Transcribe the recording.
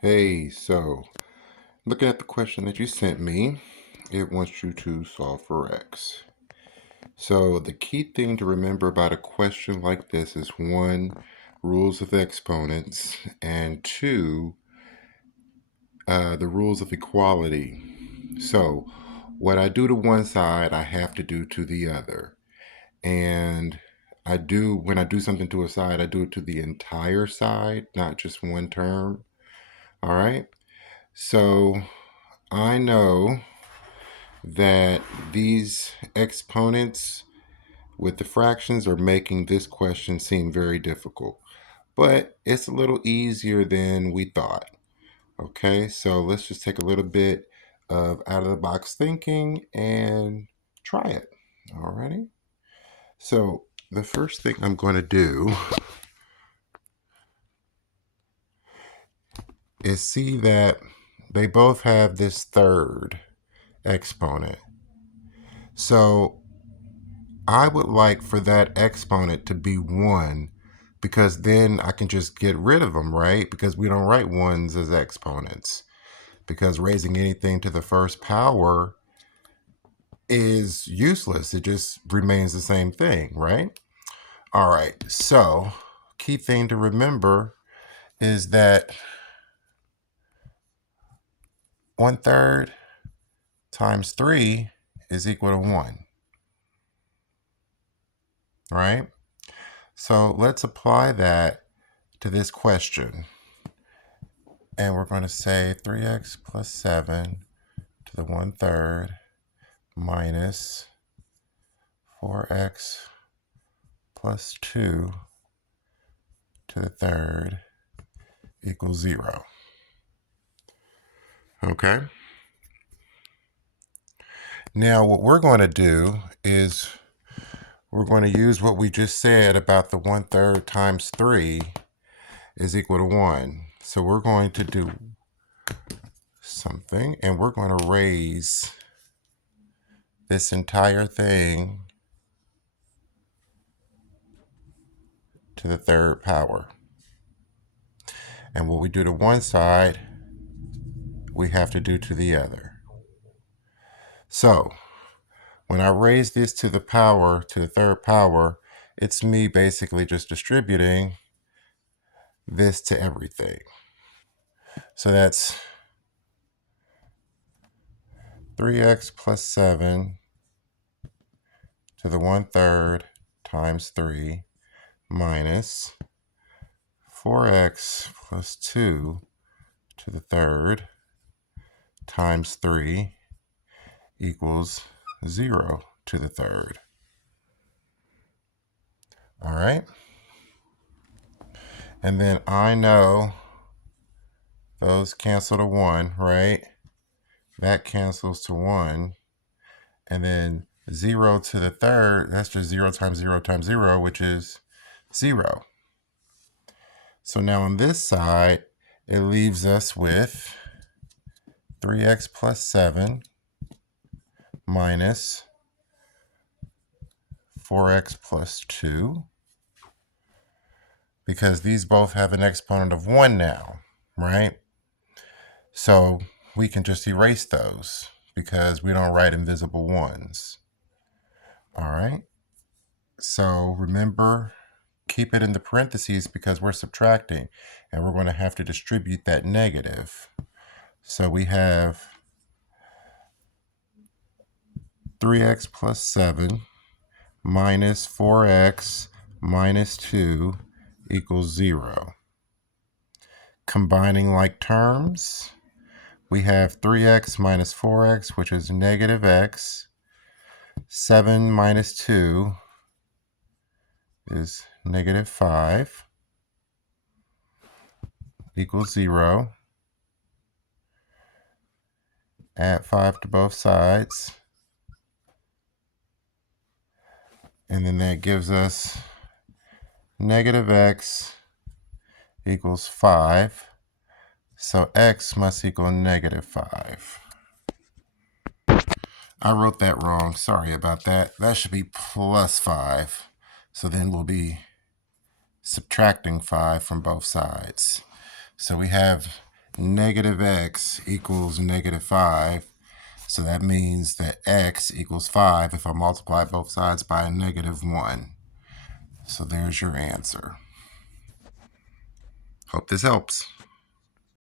Hey, so looking at the question that you sent me, it wants you to solve for x. So the key thing to remember about a question like this is one, rules of exponents, and two, the rules of equality. So what I do to one side, I have to do to the other. And when I do something to a side, I do it to the entire side, not just one term. All right. So I know that these exponents with the fractions are making this question seem very difficult, but it's a little easier than we thought. Okay, so let's just take a little bit of out of the box thinking and try it. Alrighty. So the first thing I'm going to do is see that they both have this third exponent. So I would like for that exponent to be 1 because then I can just get rid of them, right? Because we don't write ones as exponents. Because raising anything to the first power is useless. It just remains the same thing, right? All right, so key thing to remember is that 1/3 times 3 is equal to 1, right? So let's apply that to this question. And we're going to say 3x plus 7 to the 1/3 minus 4x plus 2 to the third equals 0. Okay? Now what we're going to do is we're going to use what we just said about the 1/3 times 3 is equal to 1. So we're going to do something and we're going to raise this entire thing to the third power. And what we do to one side, we have to do to the other. So when I raise this to the power, to the third power, it's me basically just distributing this to everything. So that's 3x plus 7 to the 1/3 times 3 minus 4x plus 2 to the third times 3 equals 0 to the third. All right. And then I know those cancel to 1, right? That cancels to 1. And then 0 to the third, that's just 0 times 0 times 0, which is 0. So now on this side, it leaves us with 3x plus 7 minus 4x plus 2, because these both have an exponent of 1 now, right? So we can just erase those because we don't write invisible ones. All right. So remember, keep it in the parentheses because we're subtracting and we're going to have to distribute that negative. So we have 3x plus 7 minus 4x minus 2 equals 0. Combining like terms, we have 3x minus 4x, which is negative x. 7 minus 2 is negative 5 equals 0. Add 5 to both sides. And then that gives us negative x equals 5. So x must equal negative 5. I wrote that wrong. Sorry about that. That should be plus 5. So then we'll be subtracting 5 from both sides. So we have negative x equals negative 5. So that means that x equals 5 if I multiply both sides by a negative 1. So there's your answer. Hope this helps.